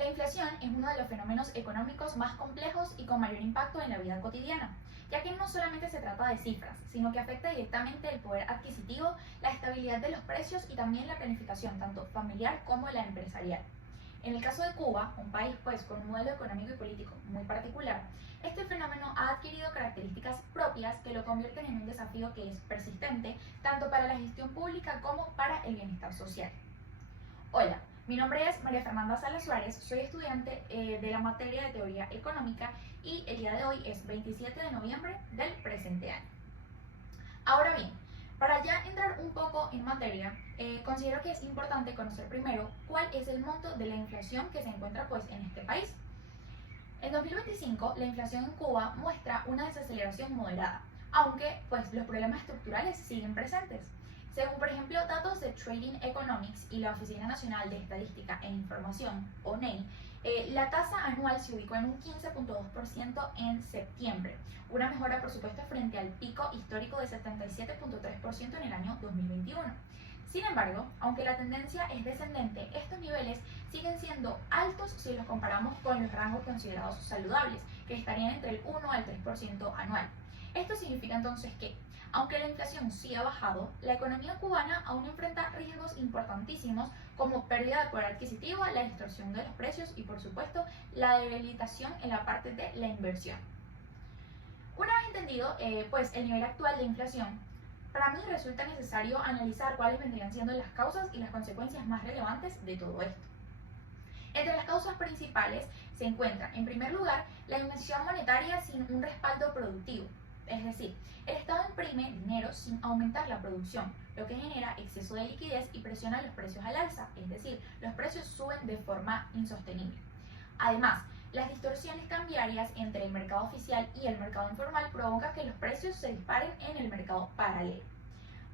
La inflación es uno de los fenómenos económicos más complejos y con mayor impacto en la vida cotidiana, ya que no solamente se trata de cifras, sino que afecta directamente el poder adquisitivo, la estabilidad de los precios y también la planificación tanto familiar como la empresarial. En el caso de Cuba, un país pues con un modelo económico y político muy particular, este fenómeno ha adquirido características propias que lo convierten en un desafío que es persistente tanto para la gestión pública como para el bienestar social. Hola, mi nombre es María Fernanda Salas Suárez, soy estudiante de la materia de Teoría Económica y el día de hoy es 27 de noviembre del presente año. Ahora bien, para ya entrar un poco en materia, considero que es importante conocer primero cuál es el monto de la inflación que se encuentra pues en este país. En 2025, la inflación en Cuba muestra una desaceleración moderada, aunque pues los problemas estructurales siguen presentes. Según por ejemplo datos de Trading Economics y la Oficina Nacional de Estadística e Información, ONEI, la tasa anual se ubicó en un 15.2% en septiembre, una mejora por supuesto frente al pico histórico de 77.3% en el año 2021. Sin embargo, aunque la tendencia es descendente, estos niveles siguen siendo altos si los comparamos con los rangos considerados saludables, que estarían entre el 1 al 3% anual. Esto significa entonces que, aunque la inflación sí ha bajado, la economía cubana aún enfrenta riesgos importantísimos como pérdida de poder adquisitivo, la distorsión de los precios y, por supuesto, la debilitación en la parte de la inversión. Una vez entendido pues el nivel actual de inflación, para mí resulta necesario analizar cuáles vendrían siendo las causas y las consecuencias más relevantes de todo esto. Entre las causas principales se encuentra, en primer lugar, la emisión monetaria sin un respaldo productivo. Es decir, el Estado imprime dinero sin aumentar la producción, lo que genera exceso de liquidez y presiona los precios al alza, es decir, los precios suben de forma insostenible. Además, las distorsiones cambiarias entre el mercado oficial y el mercado informal provocan que los precios se disparen en el mercado paralelo.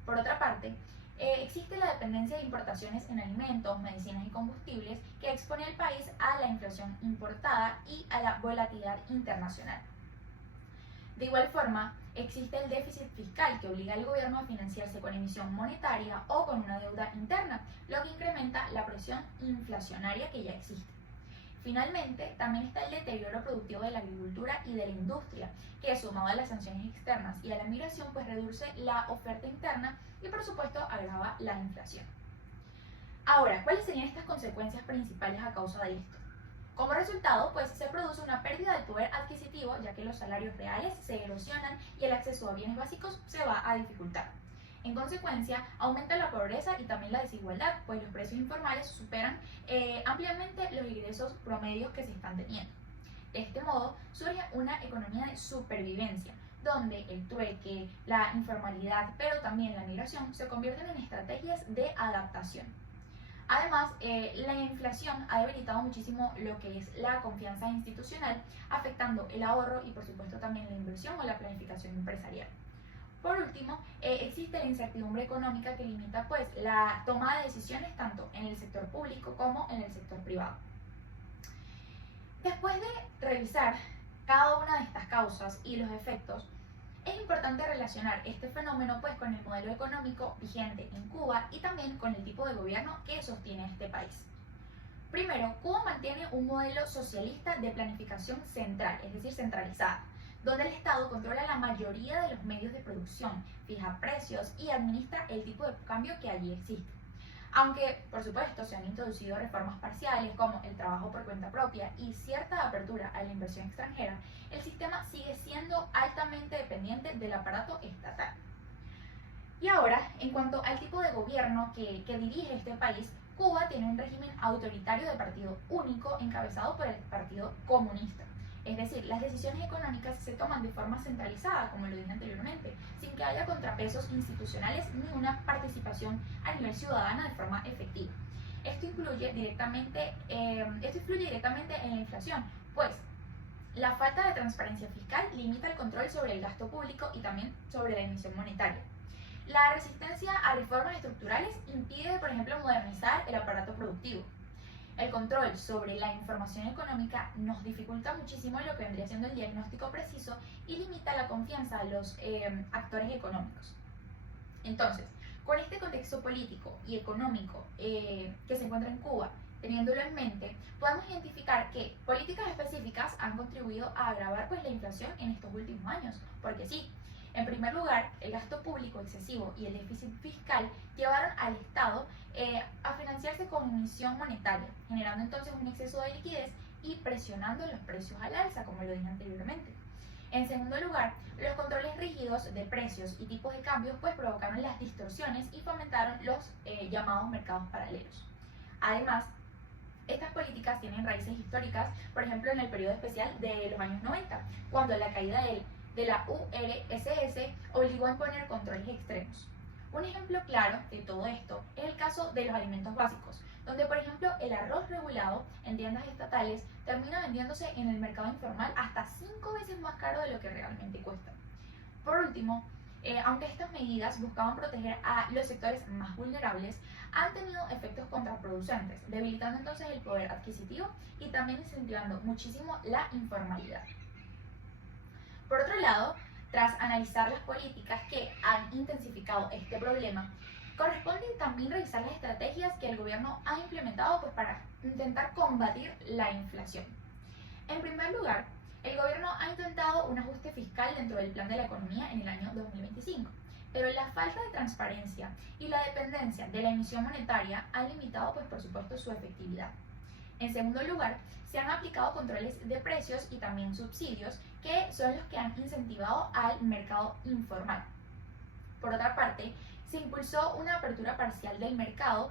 Por otra parte, existe la dependencia de importaciones en alimentos, medicinas y combustibles que expone al país a la inflación importada y a la volatilidad internacional. De igual forma, existe el déficit fiscal que obliga al gobierno a financiarse con emisión monetaria o con una deuda interna, lo que incrementa la presión inflacionaria que ya existe. Finalmente, también está el deterioro productivo de la agricultura y de la industria, que sumado a las sanciones externas y a la migración, pues reduce la oferta interna y por supuesto agrava la inflación. Ahora, ¿cuáles serían estas consecuencias principales a causa de esto? Como resultado, pues se produce una pérdida del poder adquisitivo, ya que los salarios reales se erosionan y el acceso a bienes básicos se va a dificultar. En consecuencia, aumenta la pobreza y también la desigualdad, pues los precios informales superan ampliamente los ingresos promedios que se están teniendo. De este modo, surge una economía de supervivencia, donde el trueque, la informalidad, pero también la migración se convierten en estrategias de adaptación. Además, la inflación ha debilitado muchísimo lo que es la confianza institucional, afectando el ahorro y por supuesto también la inversión o la planificación empresarial. Por último, existe la incertidumbre económica que limita pues la toma de decisiones tanto en el sector público como en el sector privado. Después de revisar cada una de estas causas y los efectos, es importante relacionar este fenómeno pues con el modelo económico vigente en Cuba y también con el tipo de gobierno que sostiene este país. Primero, Cuba mantiene un modelo socialista de planificación central, es decir, centralizada, donde el Estado controla la mayoría de los medios de producción, fija precios y administra el tipo de cambio que allí existe. Aunque, por supuesto, se han introducido reformas parciales como el trabajo por cuenta propia y cierta apertura a la inversión extranjera, el sistema sigue siendo altamente dependiente del aparato estatal. Y ahora, en cuanto al tipo de gobierno que dirige este país, Cuba tiene un régimen autoritario de partido único encabezado por el Partido Comunista. Es decir, las decisiones económicas se toman de forma centralizada, como lo dije anteriormente, sin que haya contrapesos institucionales ni una participación a nivel ciudadana de forma efectiva. Esto influye directamente en la inflación, pues la falta de transparencia fiscal limita el control sobre el gasto público y también sobre la emisión monetaria. La resistencia a reformas estructurales impide, por ejemplo, modernizar el aparato productivo. El control sobre la información económica nos dificulta muchísimo lo que vendría siendo el diagnóstico preciso y limita la confianza de los actores económicos. Entonces, con este contexto político y económico que se encuentra en Cuba Teniéndolo en mente, podemos identificar que políticas específicas han contribuido a agravar la inflación en estos últimos años, porque sí, en primer lugar, el gasto público excesivo y el déficit fiscal llevaron al Estado a financiarse con emisión monetaria, generando entonces un exceso de liquidez y presionando los precios al alza, como lo dije anteriormente. En segundo lugar, los controles rígidos de precios y tipos de cambios provocaron las distorsiones y fomentaron los llamados mercados paralelos. Además, estas políticas tienen raíces históricas, por ejemplo, en el periodo especial de los años 90, cuando la caída de la URSS obligó a imponer controles extremos. Un ejemplo claro de todo esto es el caso de los alimentos básicos, donde por ejemplo el arroz regulado en tiendas estatales termina vendiéndose en el mercado informal hasta 5 veces más caro de lo que realmente cuesta. Por último, aunque estas medidas buscaban proteger a los sectores más vulnerables, han tenido efectos contraproducentes, debilitando entonces el poder adquisitivo y también incentivando muchísimo la informalidad. Por otro lado, tras analizar las políticas que han intensificado este problema, corresponde también revisar las estrategias que el gobierno ha implementado para intentar combatir la inflación. En primer lugar, el gobierno ha intentado un ajuste fiscal dentro del plan de la economía en el año 2025, pero la falta de transparencia y la dependencia de la emisión monetaria han limitado, por supuesto, su efectividad. En segundo lugar, se han aplicado controles de precios y también subsidios que son los que han incentivado al mercado informal. Por otra parte, se impulsó una apertura parcial del mercado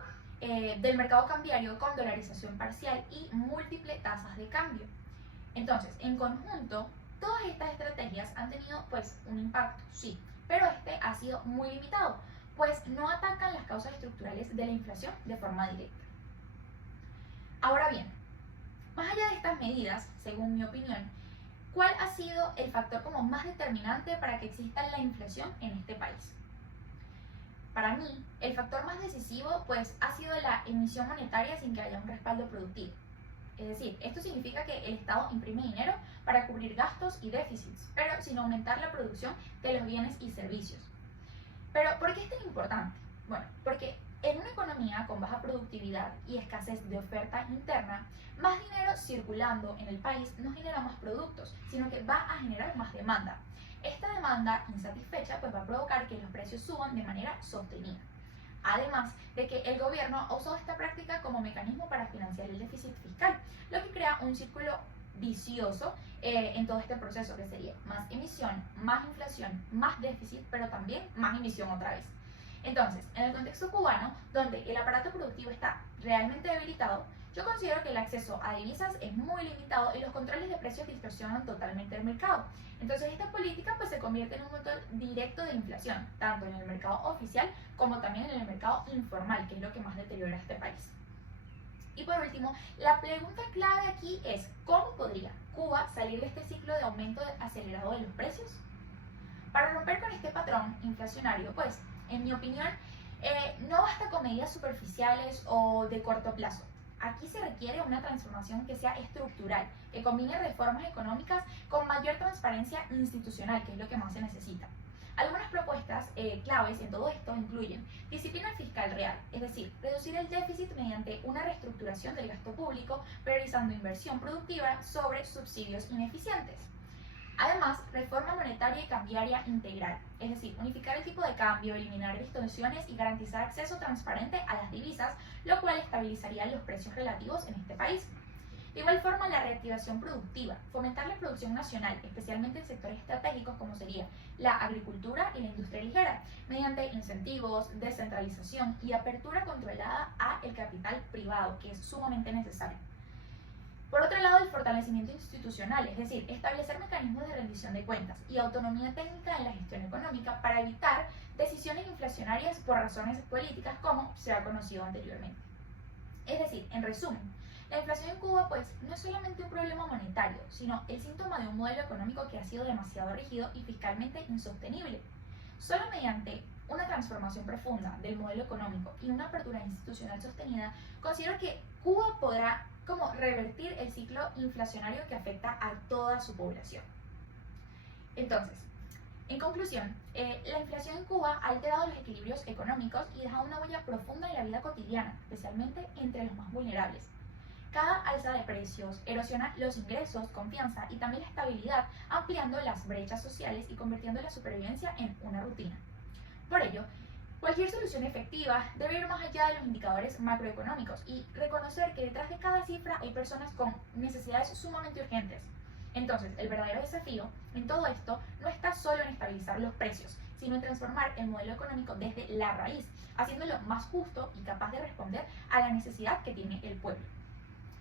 cambiario con dolarización parcial y múltiples tasas de cambio. Entonces, en conjunto, todas estas estrategias han tenido un impacto, sí, pero este ha sido muy limitado, pues no atacan las causas estructurales de la inflación de forma directa. Ahora bien, más allá de estas medidas, según mi opinión, ¿cuál ha sido el factor más determinante para que exista la inflación en este país? Para mí, el factor más decisivo ha sido la emisión monetaria sin que haya un respaldo productivo. Es decir, esto significa que el Estado imprime dinero para cubrir gastos y déficits, pero sin aumentar la producción de los bienes y servicios. Pero, ¿por qué es tan importante? Bueno, porque en una economía con baja productividad y escasez de oferta interna, más dinero circulando en el país no genera más productos, sino que va a generar más demanda. Esta demanda insatisfecha va a provocar que los precios suban de manera sostenida. Además de que el gobierno ha usado esta práctica como mecanismo para financiar el déficit fiscal, lo que crea un círculo vicioso en todo este proceso, que sería más emisión, más inflación, más déficit, pero también más emisión otra vez. Entonces, en el contexto cubano, donde el aparato productivo está realmente debilitado, yo considero que el acceso a divisas es muy limitado y los controles de precios distorsionan totalmente el mercado. Entonces, esta política se convierte en un motor directo de inflación, tanto en el mercado oficial como también en el mercado informal, que es lo que más deteriora este país. Y por último, la pregunta clave aquí es, ¿cómo podría Cuba salir de este ciclo de aumento acelerado de los precios? Para romper con este patrón inflacionario, en mi opinión, no basta con medidas superficiales o de corto plazo. Aquí se requiere una transformación que sea estructural, que combine reformas económicas con mayor transparencia institucional, que es lo que más se necesita. Algunas propuestas claves en todo esto incluyen disciplina fiscal real, es decir, reducir el déficit mediante una reestructuración del gasto público, priorizando inversión productiva sobre subsidios ineficientes. Además, reforma monetaria y cambiaria integral, es decir, unificar el tipo de cambio, eliminar distorsiones y garantizar acceso transparente a las divisas, lo cual estabilizaría los precios relativos en este país. De igual forma, la reactivación productiva, fomentar la producción nacional, especialmente en sectores estratégicos como sería la agricultura y la industria ligera, mediante incentivos, descentralización y apertura controlada al capital privado, que es sumamente necesario. Por otro lado, el fortalecimiento institucional, es decir, establecer mecanismos de rendición de cuentas y autonomía técnica en la gestión económica para evitar decisiones inflacionarias por razones políticas, como se ha conocido anteriormente. Es decir, en resumen, la inflación en Cuba no es solamente un problema monetario, sino el síntoma de un modelo económico que ha sido demasiado rígido y fiscalmente insostenible. Solo mediante una transformación profunda del modelo económico y una apertura institucional sostenida, considero que Cuba podrá revertir el ciclo inflacionario que afecta a toda su población. Entonces, en conclusión, la inflación en Cuba ha alterado los equilibrios económicos y dejado una huella profunda en la vida cotidiana, especialmente entre los más vulnerables. Cada alza de precios erosiona los ingresos, confianza y también la estabilidad, ampliando las brechas sociales y convirtiendo la supervivencia en una rutina. Por ello, cualquier solución efectiva debe ir más allá de los indicadores macroeconómicos y reconocer que detrás de cada cifra hay personas con necesidades sumamente urgentes. Entonces, el verdadero desafío en todo esto no está solo en estabilizar los precios, sino en transformar el modelo económico desde la raíz, haciéndolo más justo y capaz de responder a la necesidad que tiene el pueblo.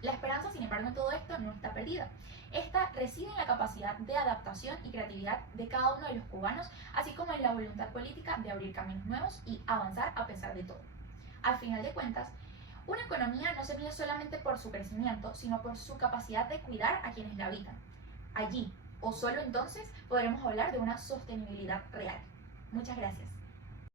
La esperanza, sin embargo, en todo esto no está perdida. Esta reside en la capacidad de adaptación y creatividad de cada uno de los cubanos, así como en la voluntad política de abrir caminos nuevos y avanzar a pesar de todo. Al final de cuentas, una economía no se mide solamente por su crecimiento, sino por su capacidad de cuidar a quienes la habitan. Allí, o solo entonces, podremos hablar de una sostenibilidad real. Muchas gracias.